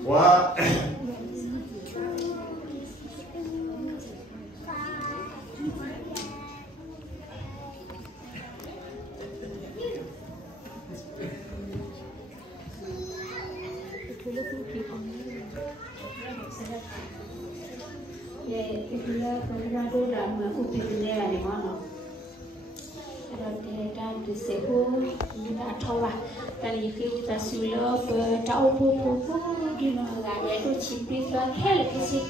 Wah. Itulah Colorado dan Upilnya di mana. Dan di Seoul kita tahu kali kita sudah bertahu di mana itu cipta hal kisi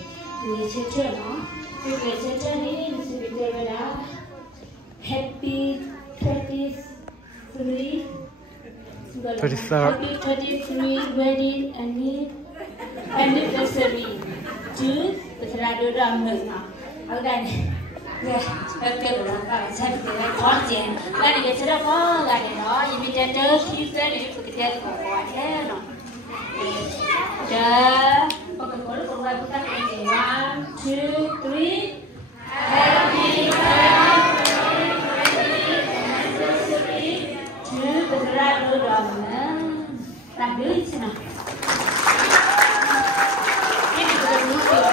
dua cerita no. Dua cerita ni mesti berada happy 33 happy 33 wedding anniversary to Colorado dan Mena. Agak Oke, berapa? Saya tidak konsen. Lagi kita sudah mau lagi no. Imitator kita ni kita buat no. Dah. Oke, kalau kita buat 1, 2, 3. Happy birthday to Colorado dan Mena. Tampil di sana. Ini bukan musik.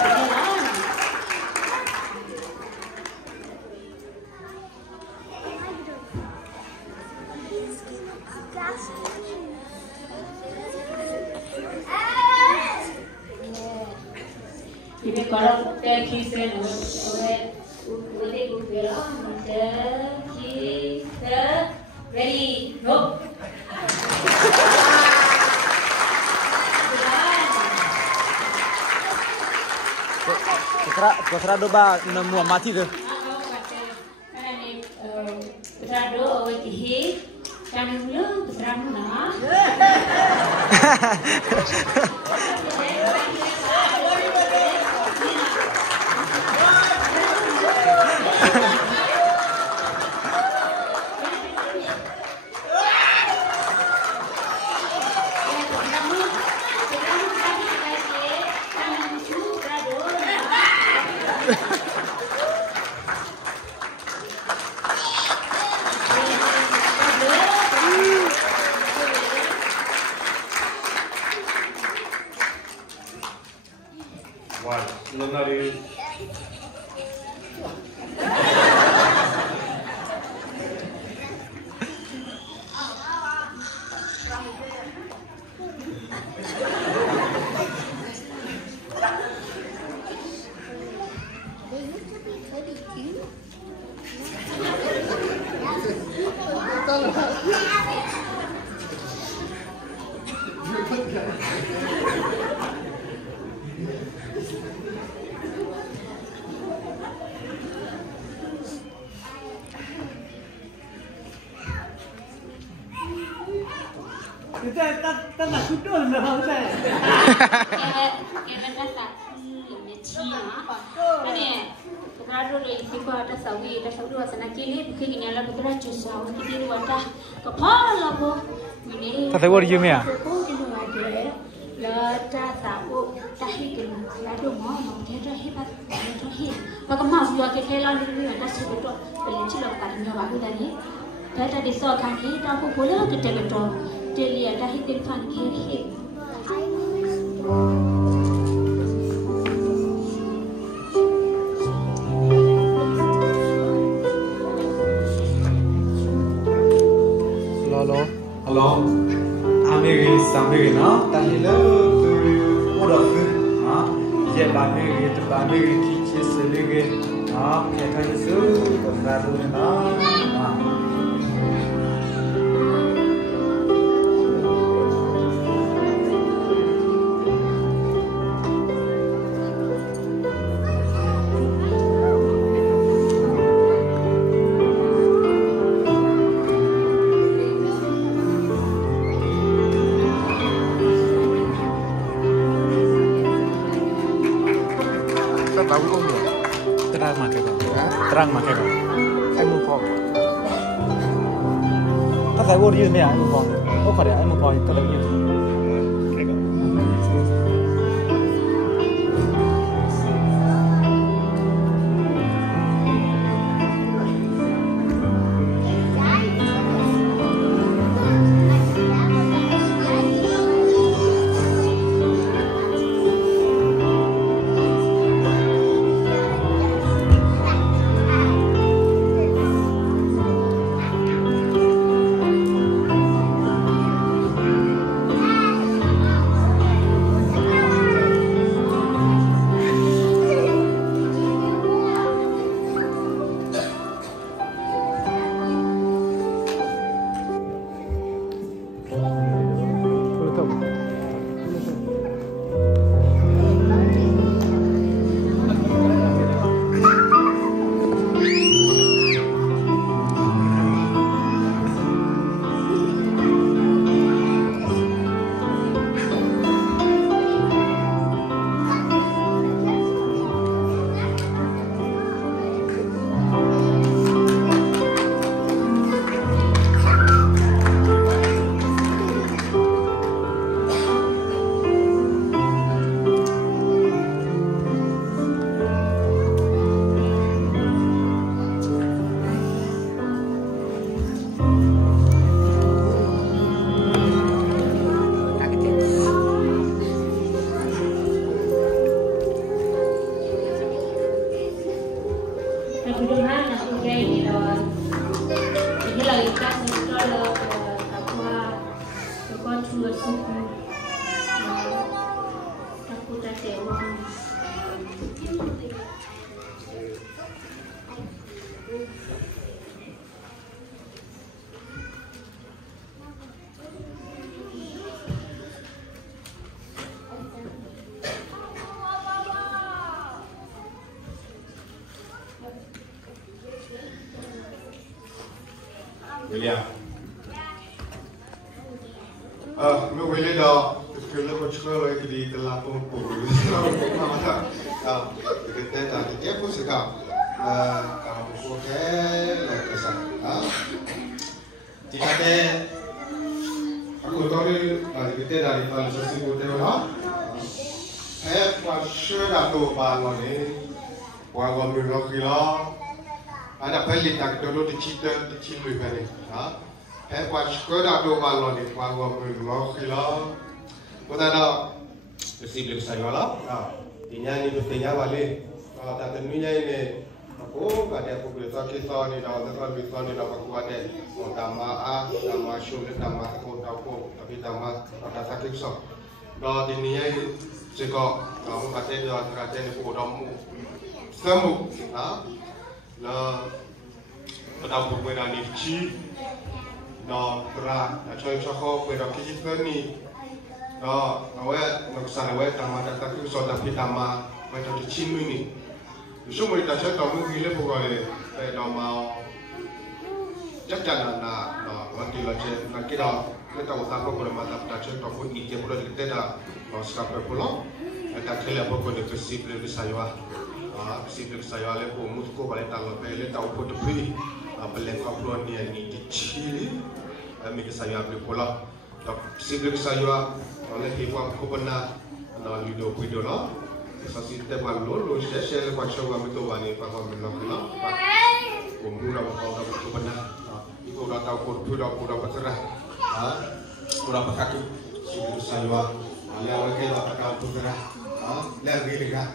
Ini kalau kita kisah boleh Google kita ready go. Putra doba nemu mati tu. Putra do awak tihi kan mula putra mana? Wah, lenari. Kita tak nak kudul dah Ustaz. Kita tak meci Ini Terlalu ni kita ada sawi dua sana kini bukan ini adalah betul sawi kita ada kepala bu. Ini. Tak tahu dia mana? Lada tahu tahikin lalu mau dia dah hebat dia. Maka mau juga kita lalu ni ada sebetulnya pelicin lokalnya baru tadi. Kita di sana kan kita pun boleh kita betul. Dia dah hidup kan kiri. Halo. Halo. Amiri na. Tahila tu udah tu. Ha. Dia bagi itu bagi kicik selege. Ha. Kita itu beradu na. Ha. Terang makai kau. Ai mu kau. Tak tahu dia ni ai mu kau. Oh kau dia ai mu kau tak tahu dia. mudah-mudahan aku kayak ini loh. Ini lagi kan kalau aku cuma suku aku tak tahu. William. Meu William dah sekolah bersekolah lagi di dalam pun. Mama dah, kita dah dia pun sekarang. Aku lagi sana. Jika aku tahu kita dari Malaysia kita lah. Pasal dah tu baru ni, baru mula kira. Ada beli tak dulu dicita dicilu kan ni. Pasal dah tu baru ni, baru mula kira. Kita dah Sibling saya lah. Tinya ni tinya balik. Kalau tak temunya ini, aku ada aku boleh tak kisah ni dah tak bisa ni dah aku ada. Nama nama syulit nama aku tahu tapi nama ada tak kisah. Dah tinya ini jika kamu kata dia kata ni aku dah mu semu, Nah, pada aku berada di Ci, nah berat, cakap berada di sini. Awak nak sana awak tamat tak kisah tapi tamat berada di Ci ni. Semua kita cakap kamu gila bukan? Dah mau chắc chắn là vấn đề là trên là cái đó cái tàu ta có một mặt tập trên tàu cũng ít một lần cái đó nó sẽ phải phù hợp ta thấy là bao nhiêu cái ship lên cái saya lên của một cô bạn tàu lên tàu của tụi phi lên khắp luôn đi anh đi Chile mình cái saya bị phù hợp ship lên saya nó lên thì qua cô bạn nó video đó sau khi ta vào luôn sẽ là quan trọng là mình tôi vào này và mình làm cái đóผมรู้เราเขาเราเป็นคนนั้นitu udah tahu udah berserah udah berkaki sudah saya yang lagi udah tahu berserah lagi kan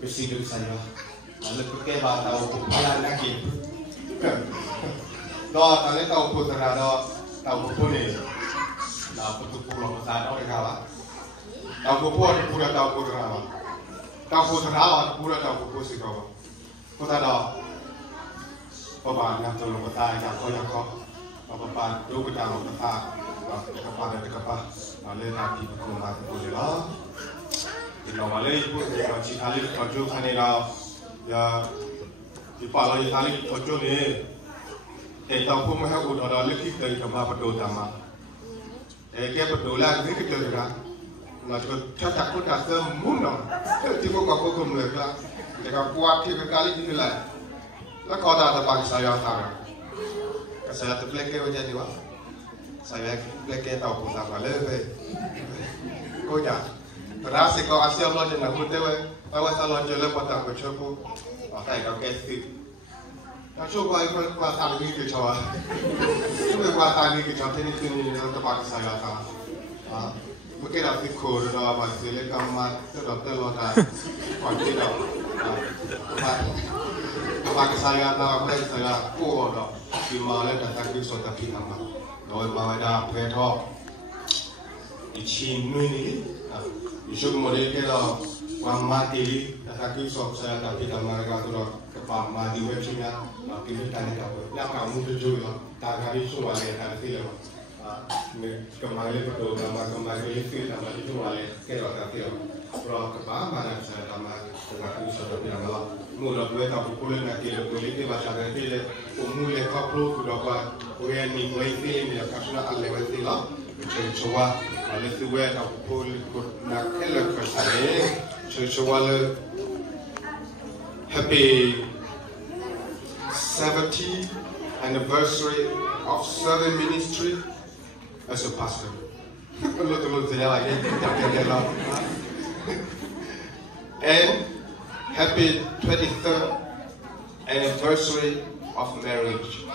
besi dari saya lebih ke tahu kepala lagi tadi tahu berserah tahu berpuni betul pulau besar tahu apa tahu berpuni pura tahu berserah tahu berserah sih kau kita dah Bapak yang tolong kita yang kau Bapak dulu kita mau kita dekat letak di rumah boleh lah kita boleh ibu kita cari kerja kini lah ya ipal lagi cari kerja ni kita pun mahu udah lagi dari tempat berdua sama kita berdua lagi kerja juga macam cakap pun tak semua tiba kau kumulai lah Jika kuat kita kali ini lah, lah kau dah dapat saya tahu. Saya tu pelak ke wajah ni wah, saya pelak ke tahu pun tak boleh. Kau ya, terasa kau asyik Allah jangan mute weh, awak salah jalan patah kau cukup, tak kau kesi. Nak cuba ikut kuat tadi ke cawa, cuba kuat tadi ke cawa ini dapat saya tahu. Mungkin ada fikir dah masih lekaman, doktor lo dah kontak. Bagi saya, nak saya kuat dah. Di mana dah tak bisa tapi nama. Kalau bawa dah petok di Cina ni, isu model kita mati dah tak bisa saya tapi nama mereka tu dah kepala mati websnya. Kita tanya apa? Nak kamu tujuh lah. Tak ada isu ada tak film. Kembali betul kembali film itu ada kira kira. Kalau kepala mana saya tambah dengan usaha yang malah mula dua tahun kuliah nak kira kuliah ni macam mana kira umumnya kapro sudah buat kuliah ni mulai film yang kasihlah alih film coba alih tu dua tahun kuliah nak kelak kesana coba le happy 70th anniversary of Southern Ministry as a pastor. Betul saya lagi tak And happy 23rd anniversary of marriage.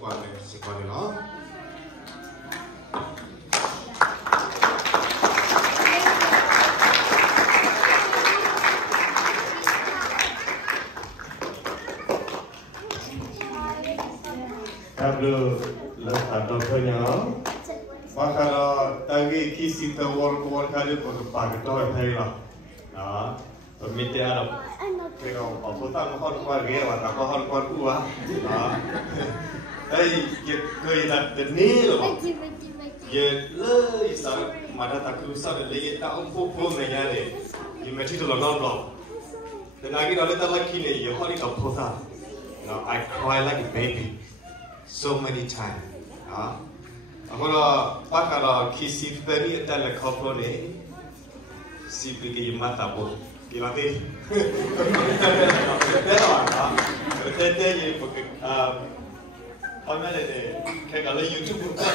quoi là? Table le atau punya, maka tadi kisi tawar kali untuk pakai toh lah, nah, permiti ada, kalau apa tak mahu kuat dia, atau mahu kuat kuah, nah, kerja dah ni loh, le isar mana tak keluar le tak umpuh nanya le, ini mesti tu loh, dan lagi kalau tak lagi ni, ya hari tak puasa, now I cry like a baby. So many times. Kalau pakar kisi tadi ada le couple ni, si pergi mata pun, gila ni. Betul ni, apa nama ni? Kalau YouTube bukan,